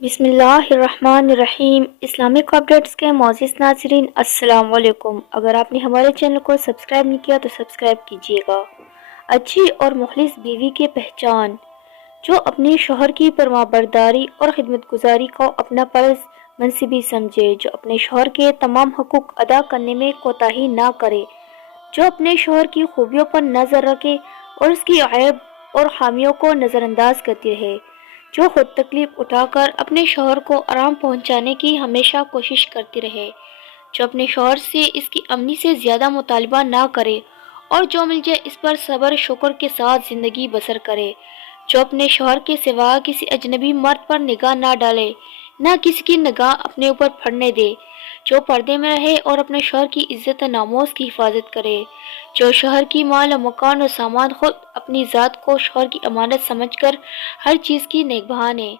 بسم اللہ الرحمن الرحیم۔ اسلامک اپڈیٹس کے معزز ناظرین السلام علیکم۔ اگر آپ نے ہمارے چینل کو سبسکرائب نہیں کیا تو سبسکرائب کیجیے گا۔ اچھی اور مخلص بیوی کی پہچان، جو اپنے شوہر کی فرمانبرداری اور خدمت گزاری کو اپنا فرض منصبی سمجھے، جو اپنے شوہر کے تمام حقوق ادا کرنے میں کوتاہی نہ کرے، جو اپنے شوہر کی خوبیوں پر نظر رکھے اور اس کی عیب اور خامیوں کو نظر انداز کرتی رہے، جو خود تکلیف اٹھا کر اپنے شوہر کو آرام پہنچانے کی ہمیشہ کوشش کرتی رہے، جو اپنے شوہر سے اس کی امنی سے زیادہ مطالبہ نہ کرے اور جو مل جائے اس پر صبر شکر کے ساتھ زندگی بسر کرے، جو اپنے شوہر کے سوا کسی اجنبی مرد پر نگاہ نہ ڈالے، نہ کسی کی نگاہ اپنے اوپر پڑنے دے، جو پردے میں رہے اور اپنے شوہر کی عزت و ناموس کی حفاظت کرے، جو شوہر کی مال و مکان و سامان خود اپنی ذات کو شوہر کی امانت سمجھ کر ہر چیز کی نگہبان ہے،